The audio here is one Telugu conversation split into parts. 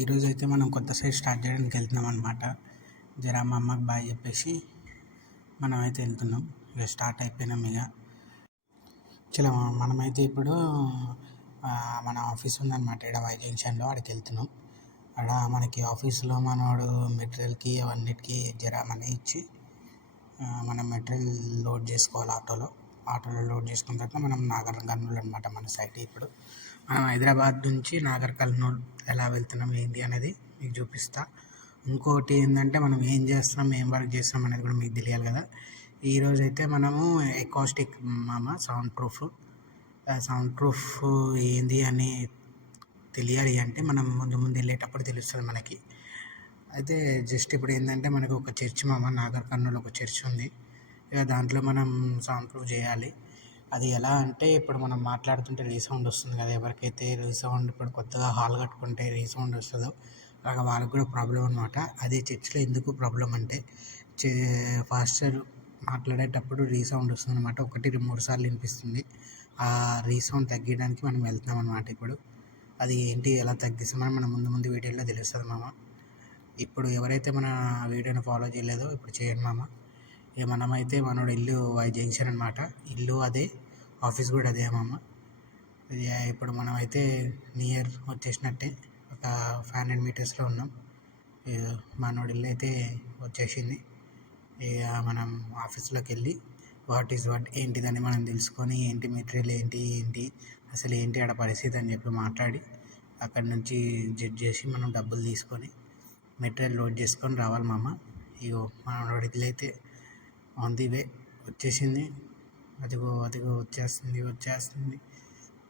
ఈరోజు అయితే మనం కొత్త సైట్ స్టార్ట్ చేయడానికి వెళ్తున్నాం అనమాట. జర మా అమ్మకి బాయ్ చెప్పేసి మనం అయితే వెళ్తున్నాం. ఇక స్టార్ట్ అయిపోయినాం. ఇక చలో మనమైతే ఇప్పుడు మన ఆఫీస్ ఉందన్నమాట. ఇక్కడ వై జంక్షన్లో అక్కడికి వెళ్తున్నాం. అక్కడ మనకి ఆఫీస్లో మనోడు మెటీరియల్కి అవన్నిటికీ జర మనీ ఇచ్చి మనం మెటీరియల్ లోడ్ చేసుకోవాలి. ఆటోలో లోడ్ చేసుకున్న తర్వాత మనం నాగర్ కర్నూలు అనమాట మన సైట్. ఇప్పుడు మనం హైదరాబాద్ నుంచి నాగర్ కర్నూలు ఎలా వెళ్తున్నాం ఏంటి అనేది మీకు చూపిస్తా. ఇంకోటి ఏంటంటే మనం ఏం చేస్తున్నాం, ఏం వర్క్ చేస్తున్నాం అనేది కూడా మీకు తెలియాలి కదా. ఈరోజు అయితే మనము ఎకాస్టిక్ సౌండ్ ప్రూఫ్ ఏంది అని తెలియాలి అంటే మనం ముందు వెళ్ళేటప్పుడు తెలుస్తుంది మనకి. అయితే జస్ట్ ఇప్పుడు ఏంటంటే మనకు ఒక చర్చ్ నాగర్ కర్నూలు ఒక చర్చ్ ఉంది. ఇక దాంట్లో మనం సౌండ్ ప్రూఫ్ చేయాలి. అది ఎలా అంటే ఇప్పుడు మనం మాట్లాడుతుంటే రీసౌండ్ వస్తుంది కదా, ఎవరికైతే రీసౌండ్ ఇప్పుడు కొత్తగా హాల్ కట్టుకుంటే రీసౌండ్ వస్తుందో అలాగా వాళ్ళకి కూడా ప్రాబ్లం అనమాట. అదే చర్చ్లో ఎందుకు ప్రాబ్లం అంటే ఫాస్టర్ మాట్లాడేటప్పుడు రీసౌండ్ వస్తుంది అనమాట. 1-3 సార్లు వినిపిస్తుంది. ఆ రీసౌండ్ తగ్గించడానికి మనం వెళ్తున్నాం అనమాట. ఇప్పుడు అది ఏంటి ఎలా తగ్గిస్తామని మనం ముందు వీడియోలో తెలుస్తుంది ఇప్పుడు ఎవరైతే మన వీడియోని ఫాలో చేయలేదో ఇప్పుడు చేయండి ఇక మనమైతే మనోడు ఇల్లు వై జంక్షన్ అనమాట. ఇల్లు అదే, ఆఫీస్ కూడా అదే ఇది ఇప్పుడు మనమైతే నియర్ వచ్చేసినట్టే, ఒక 500 మీటర్స్లో ఉన్నాం. మనోడి ఇల్లు అయితే వచ్చేసింది. ఇక మనం ఆఫీస్లోకి వెళ్ళి వాట్ ఏంటిదని మనం తెలుసుకొని ఏంటి మెటీరియల్ ఏంటి అసలు ఏంటి ఆడ పరిస్థితి అని చెప్పి మాట్లాడి అక్కడి నుంచి జడ్జ్ చేసి మనం డబ్బులు తీసుకొని మెటీరియల్ లోడ్ చేసుకొని రావాలి ఇగో మనోడి ఇల్లు అయితే ఆన్ ది వే వచ్చేసింది. అదిగో వచ్చేస్తుంది.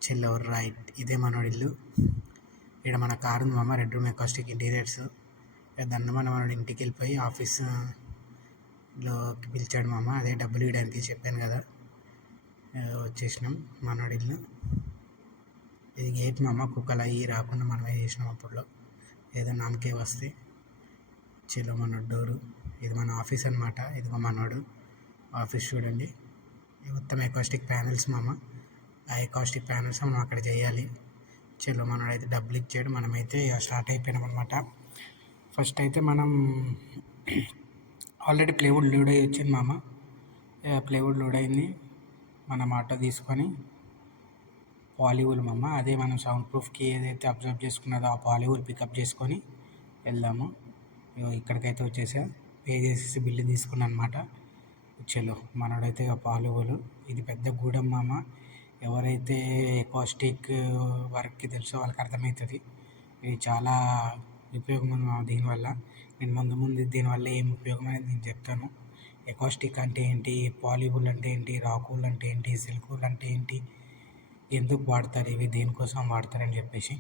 చెల్లో రైట్, ఇదే మనోడి ఇల్లు. ఇక్కడ మన కారు ఉంది రెడ్ రూమ్ ఎకాస్టిక్ ఇంటీరియర్స్. దాన్ని మనోడు ఇంటికి వెళ్ళిపోయి ఆఫీస్లోకి పిలిచాడు అదే డబ్బులు ఇవ్వడానికి చెప్పాను కదా. వచ్చేసినాం మనోడి ఇల్లు. ఇది గేట్ కుక్కలు అవి రాకుండా మనమే చేసినాం అప్పుడులో, ఏదో నామకే వస్తే. చెల్లో మనోడు డోరు. ఇది మన ఆఫీస్ అనమాట. ఇదిగో మనోడు ఆఫీస్ చూడండి. మొత్తం ఎకాస్టిక్ ప్యానెల్స్ ఆ ఎకాస్టిక్ ప్యానెల్స్ మనం అక్కడ చేయాలి. చెల్లో మనోడు అయితే డబ్బులు ఇచ్చాడు. మనమైతే స్టార్ట్ అయిపోయినాం అనమాట. ఫస్ట్ అయితే మనం ఆల్రెడీ ప్లేవుడ్ లోడ్ అయ్యి వచ్చింది ప్లేవుడ్ లోడ్ అయింది. మనం ఆటో తీసుకొని పాలీవుల్ అదే మనం సౌండ్ ప్రూఫ్కి ఏదైతే అబ్జర్వ్ చేసుకున్నదో ఆ పాలీవుల్ పికప్ చేసుకొని వెళ్దాము. ఇక్కడికైతే వచ్చేసా, పే చేసేసి బిల్లు తీసుకున్నాను అనమాట. చలో మనోడైతే పాలీవులు. ఇది పెద్ద గూడెం ఎవరైతే ఎకాస్టిక్ వర్క్కి తెలుసో వాళ్ళకి అర్థమవుతుంది. ఇది చాలా ఉపయోగం ఉంది దీనివల్ల. నేను ముందు దీనివల్ల ఏం ఉపయోగం అనేది నేను చెప్తాను. ఎకాస్టిక్ అంటే ఏంటి, పాలీవుల్ అంటే ఏంటి, రాకుల్ అంటే ఏంటి, సిల్కుల్ అంటే ఏంటి, ఎందుకు వాడతారు, ఇవి దేనికోసం వాడతారని చెప్పేసి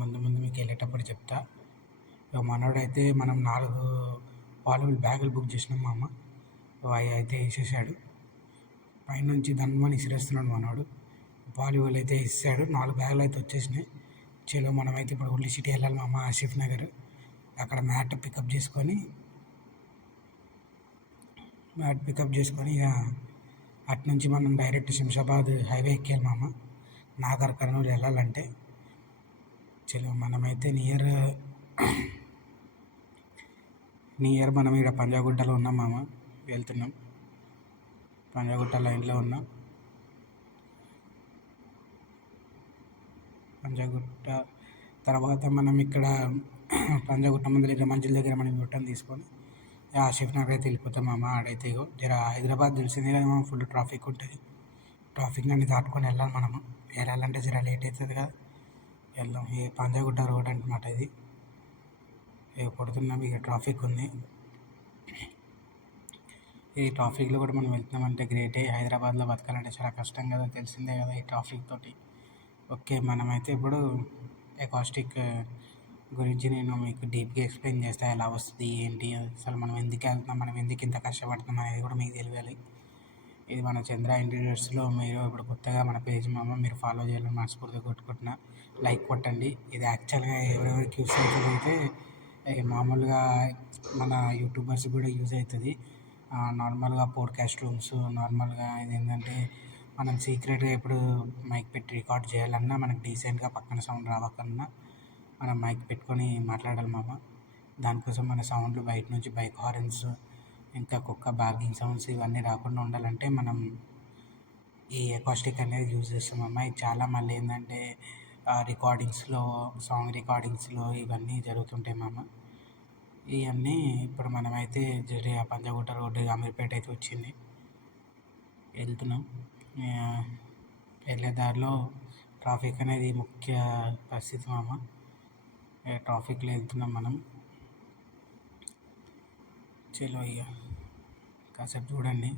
ముందు మీకు వెళ్ళేటప్పుడు చెప్తా. మనోడైతే మనం 4 పాలీవుల్ బ్యాగులు బుక్ చేసినాం అవి అయితే వేసేసాడు. పైనుంచి దన్మని ఇసిరేస్తున్నాడు మనోడు. పాలీవుల్ అయితే ఇస్తాడు. 4 బ్యాగులు అయితే వచ్చేసినాయి. చలో మనమైతే ఇప్పుడు ఓల్డ్ సిటీ వెళ్ళాలి ఆసిఫ్ నగర్. అక్కడ మ్యాట్ పికప్ చేసుకొని ఇక అటు నుంచి మనం డైరెక్ట్ శంషాబాద్ హైవే ఎక్కాలి నాగర్ కర్నూలు వెళ్ళాలంటే. చలో మనమైతే నియర్ మనం ఇక్కడ పంజాగుట్టలో ఉన్నాం వెళ్తున్నాం. పంజాగుట్ట లైన్లో ఉన్నాం. పంజాగుట్ట తర్వాత మనం ఇక్కడ పంజాగుట్ట ముందు దగ్గర మంచిల దగ్గర మనం యూటర్న్ తీసుకొని ఆసిఫ్ నగర్ అయితే వెళ్ళిపోతాం ఆడైతే జర హైదరాబాద్ తెలిసిందే కదా ఫుల్ ట్రాఫిక్ ఉంటుంది. ట్రాఫిక్ అన్ని దాటుకొని వెళ్ళాలి వెళ్ళాలంటే జర లేట్ అవుతుంది కదా. వెళ్దాం. ఈ పంజాగుట్ట రోడ్ అనమాట ఇది. కొడుతున్నాం. ఇక ట్రాఫిక్ ఉంది. ఈ ట్రాఫిక్లో కూడా మనం వెళ్తున్నామంటే గ్రేటే. హైదరాబాద్లో బతకాలంటే చాలా కష్టం కదా, తెలిసిందే కదా ఈ ట్రాఫిక్ తోటి. ఓకే, మనమైతే ఇప్పుడు ఎకాస్టిక్ గురించి నేను మీకు డీప్గా ఎక్స్ప్లెయిన్ చేస్తాను. ఎలా వస్తుంది ఏంటి, అసలు మనం ఎందుకు వెళ్తున్నాం, మనం ఎందుకు ఇంత కష్టపడుతున్నాం అనేది కూడా మీకు తెలియాలి. ఇది మన చంద్ర ఇంటీరియర్స్లో మీరు ఇప్పుడు కొత్తగా మన పేజ్ మీరు ఫాలో చేయాలని మనస్ఫూర్తిగా కొట్టుకుంటున్నా. లైక్ కొట్టండి. ఇది యాక్చువల్గా ఎవరెవరికి యూస్ అవుతుంది అయితే మామూలుగా మన యూట్యూబర్స్ కూడా యూజ్ అవుతుంది. నార్మల్గా పోడ్కాస్ట్ రూమ్స్, నార్మల్గా ఇది ఏంటంటే మనం సీక్రెట్గా ఇప్పుడు మైక్ పెట్టి రికార్డ్ చేయాలన్నా మనకు డీసెంట్గా పక్కన సౌండ్ రావకన్నా మనం మైక్ పెట్టుకొని మాట్లాడాలి మామ. దానికోసం మన సౌండ్లు బయట నుంచి బైక్ హార్న్స్, ఇంకా కుక్క బార్గింగ్ సౌండ్స్ ఇవన్నీ రాకుండా ఉండాలంటే మనం ఈ ఎకాస్టిక్ అనేది యూజ్ చేస్తాం మామ. ఇది చాలా మళ్ళీ ఏంటంటే రికార్డింగ్స్లో, సాంగ్ రికార్డింగ్స్లో ఇవన్నీ జరుగుతుంటాయి మామ. ఇవన్నీ ఇప్పుడు మనమైతే పంజాగుట్ట రోడ్డు అమీర్పేట అయితే వచ్చింది, వెళ్తున్నాం. వెళ్ళే దారిలో ట్రాఫిక్ అనేది ముఖ్య పరిస్థితి మామ. ట్రాఫిక్లో వెళ్తున్నాం మనం. చలో ఇక కాసేపు చూడండి.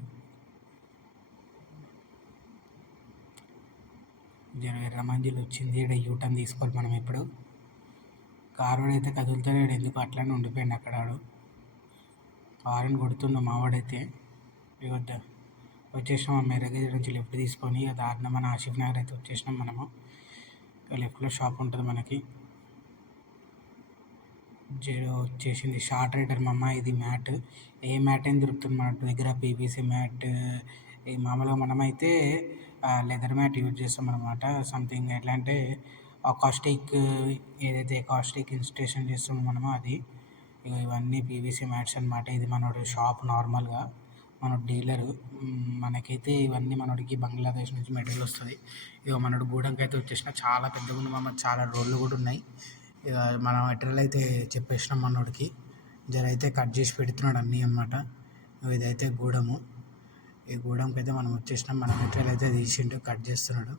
ఎర్రమంజిల్ వచ్చింది, ఇక్కడ యూటర్న్ తీసుకోవాలి మనం. ఇప్పుడు కారు అయితే కదులుతలేడు, ఎందుకు అట్లానే ఉండిపోయింది అక్కడ. ఆడు హారన్ కొడుతున్నాం మావాడైతే. ఇక వచ్చేసినాం మెరగేజ్ నుంచి లెఫ్ట్ తీసుకొని దారిన మన ఆసిఫ్ నగర్ అయితే వచ్చేసినాం మనము. లెఫ్ట్లో షాప్ ఉంటుంది మనకి. వచ్చేసింది షార్ట్ రైడర్ మామ. ఇది మ్యాట్, ఏ మ్యాట్ అయినా దొరుకుతుంది మన దగ్గర. పీవీసీ మ్యాట్, ఈ మామూలుగా మనమైతే లెదర్ మ్యాట్ యూజ్ చేస్తాం అనమాట. సంథింగ్ ఎట్లా అంటే అకాస్టిక్, ఏదైతే అకాస్టిక్ ఇన్స్టలేషన్ చేస్తామో మనము అది. ఇక ఇవన్నీ పీవీసీ మ్యాట్స్ అనమాట. ఇది మనోడి షాప్ నార్మల్గా, మన డీలరు. మనకైతే ఇవన్నీ మనోడికి బంగ్లాదేశ్ నుంచి మెటీరియల్ వస్తుంది. ఇక మనోడు గూడెంకి అయితే వచ్చేసిన. చాలా పెద్దగా ఉంది మామ, చాలా రోడ్లు కూడా ఉన్నాయి. ఇక మన మెటీరియల్ అయితే చెప్పేసినాం మనోడికి, అయితే కట్ చేసి పెడుతున్నాడు అన్నీ అన్నమాట. ఇదైతే గూడెము. ఈ గూడెంకి అయితే మనం వచ్చేసినాం. మన మెటీరియల్ అయితే తీసిండు, కట్ చేస్తున్నాడు.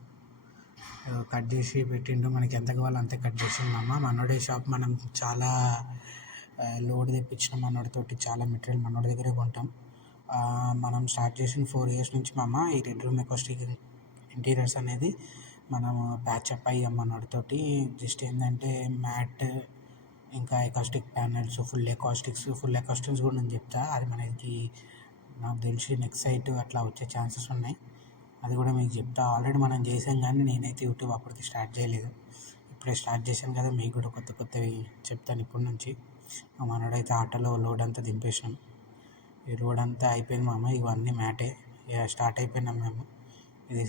కట్ చేసి పెట్టిండు, మనకి ఎంత కావాలో అంతే కట్ చేసిండు మామ. మనోడే షాప్. మనం చాలా లోడ్ తెప్పించినాం మనోడితోటి, చాలా మెటీరియల్ మనోడి దగ్గరే కొంటాం. మనం స్టార్ట్ చేసిన 4 years నుంచి మామ ఈ రెడ్ రూమ్ ఎకాస్టిక్ ఇంటీరియర్స్ అనేది మనము ప్యాచప్ అయ్యాం మనోడితోటి. జస్ట్ ఏంటంటే మ్యాట్, ఇంకా ఎకాస్టిక్ ప్యానెల్స్, ఫుల్ ఎకాస్టిక్స్ కూడా నేను చెప్తా. అది మనకి నాకు తెలిసి నెక్స్ట్ సైట్ అట్లా వచ్చే ఛాన్సెస్ ఉన్నాయి, అది కూడా మీకు చెప్తా. ఆల్రెడీ మనం చేసాం కానీ నేనైతే యూట్యూబ్ అప్పటికి స్టార్ట్ చేయలేదు. ఇప్పుడే స్టార్ట్ చేశాను కదా, మీకు కూడా కొత్తవి చెప్తాను ఇప్పటి నుంచి. మనోడైతే ఆటోలో లోడ్ అంతా దింపేసినాం. ఈ రోడ్ అంతా అయిపోయింది మామ. ఇవన్నీ మ్యాటే. ఇక స్టార్ట్ అయిపోయినాం మేము. ఇది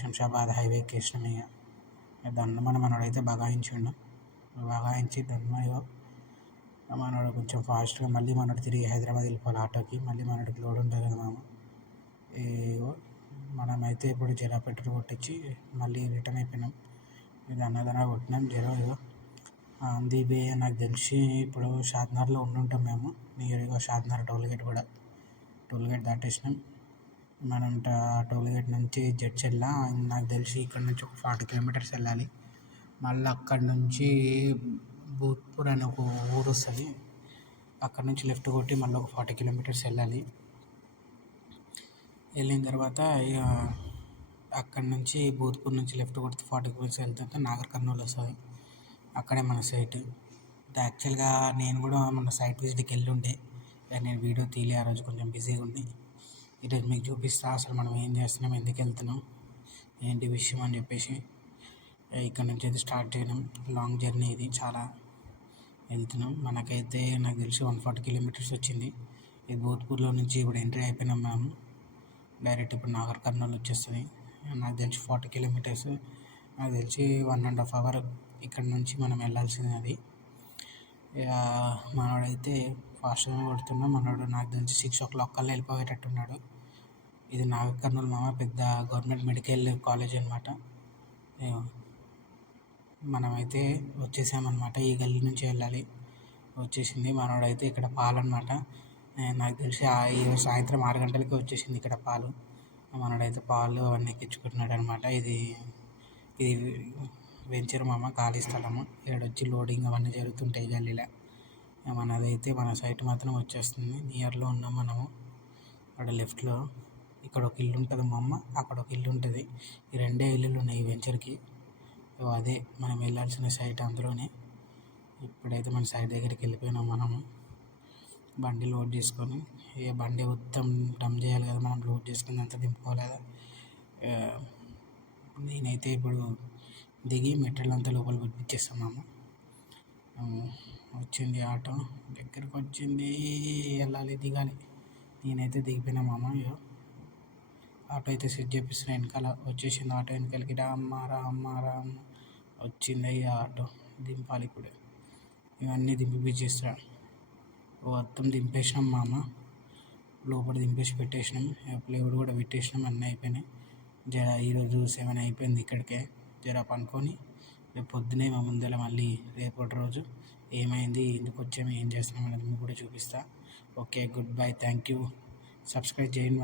శంషాబాద్ హైవే ఎక్కేసినాం. ఇక దాన్ని మనోడైతే బగాయించి దాన్ని మనోడు కొంచెం ఫాస్ట్గా మళ్ళీ మనోడు తిరిగి హైదరాబాద్ వెళ్ళిపోవాలి ఆటోకి. మళ్ళీ మనోడికి లోడ్ ఉంటుంది కదా మామ. మనమైతే ఇప్పుడు జరా పెట్రోల్ కొట్టించి మళ్ళీ రిటర్న్ అయిపోయినాం. ఇది అన్నదన్నా కొట్టినాం ఇగో అంది బే. నాకు తెలిసి ఇప్పుడు షాద్నగర్లో ఉండుంటాం మేము, నియర్గా షాద్నగర్ టోల్గేట్ దాటేసినాం మనం. టోల్గేట్ నుంచి జడ్చెర్ల నాకు తెలిసి ఇక్కడ నుంచి ఒక 40 kilometers వెళ్ళాలి. మళ్ళీ అక్కడి నుంచి భూత్పూర్ అనే ఒక ఊరు వస్తుంది, అక్కడ నుంచి లెఫ్ట్ కొట్టి మళ్ళీ ఒక 40 kilometers వెళ్ళాలి. వెళ్ళిన తర్వాత ఇక అక్కడి నుంచి భూత్పూర్ నుంచి లెఫ్ట్ కొడితే 40 kilometers వెళ్తే నాగర్ కర్నూలు వస్తుంది. అక్కడే మన సైట్. యాక్చువల్గా నేను కూడా మన సైట్ విజిట్కి వెళ్ళుండే, నేను వీడియో తీయలే ఆ రోజు, కొంచెం బిజీగా ఉంది. ఈరోజు మీకు చూపిస్తా అసలు మనం ఏం చేస్తున్నాం, ఎందుకు వెళ్తున్నాం, ఏంటి విషయం అని చెప్పేసి. ఇక్కడ నుంచి అయితే స్టార్ట్ చేయడం లాంగ్ జర్నీ, ఇది చాలా వెళ్తున్నాం. మనకైతే నాకు తెలిసి 140 kilometers వచ్చింది. ఇది భూత్పూర్లో నుంచి ఇప్పుడు ఎంట్రీ అయిపోయినాం మేము. డైరెక్ట్ ఇప్పుడు నాగర్ కర్నూలు వచ్చేస్తుంది. నాకు తెలిసి 40 kilometers, నాకు తెలిసి 1.5 hours ఇక్కడ నుంచి మనం వెళ్ళాల్సింది. అది ఇక మనోడైతే ఫాస్ట్గా కొడుతున్నాం. మనోడు నాకు తెలిసి 6 o'clock కల్లా వెళ్ళిపోయేటట్టున్నాడు. ఇది నాగర్ కర్నూలు మామ, పెద్ద గవర్నమెంట్ మెడికల్ కాలేజ్ అనమాట. మనమైతే వచ్చేసామన్నమాట. ఈ గల్లీ నుంచి వెళ్ళాలి, వచ్చేసింది. మనోడైతే ఇక్కడ పాలు అనమాట. నాకు తెలిసి ఈరోజు సాయంత్రం 6 గంటలకే వచ్చేసింది ఇక్కడ పాలు. మనోడైతే పాలు అవన్నీ ఎక్కించుకుంటున్నాడు అనమాట. ఇది వెంచర్ మామ, ఖాళీ స్థలము. ఇక్కడ వచ్చి లోడింగ్ అవన్నీ జరుగుతుంటాయి గల్లీలో. మనదైతే మన సైట్ మాత్రం వచ్చేస్తుంది. నియర్లో ఉన్నాం మనము. అక్కడ లెఫ్ట్లో ఇక్కడ ఒక ఇల్లు ఉంటుంది మా అమ్మ, అక్కడ ఒక ఇల్లు ఉంటుంది. ఈ 2 ఇల్లులు ఉన్నాయి ఈ వెంచర్కి. అదే మనం వెళ్ళాల్సిన సైట్ అందులోనే. ఇప్పుడైతే మన సైట్ దగ్గరికి వెళ్ళిపోయినాం మనము. బండి లోడ్ చేసుకొని, ఏ బండి మొత్తం డమ్ చేయాలి కదా, మనం లోడ్ చేసుకుని అంతా దింపుకోవాలి కదా. నేనైతే ఇప్పుడు దిగి మెటీరియల్ అంతా లోపల పంపించేస్తున్నాము. వచ్చింది ఆటో, దగ్గరకు వచ్చింది, వెళ్ళాలి, దిగాలి. నేనైతే దిగిపోయినా మామ. ఆటో అయితే సెట్ చేపిస్తున్నా, వెనకాల వచ్చేసింది ఆటో. వెనకాలకి రామ్మ వచ్చింది ఆటో. దింపాలి ఇప్పుడు. ఇవన్నీ దింపిపిచ్చేస్తా. మొత్తం దింపేసినాం మామ, లోపల దింపేసి పెట్టేసినాం. ప్లైవుడ్ కూడా పెట్టేసినాం, అన్నీ అయిపోయినాయి. జర ఈరోజు 7 అయిపోయింది ఇక్కడికే. జర పనుకొని రేపు పొద్దునే మా ముందర మళ్ళీ రేపటి రోజు ఏమైంది, ఎందుకు వచ్చాము, ఏం చేస్తున్నాం అనేది మీకు కూడా చూపిస్తా. Okay, good bye, thank you. Subscribe చేయండి.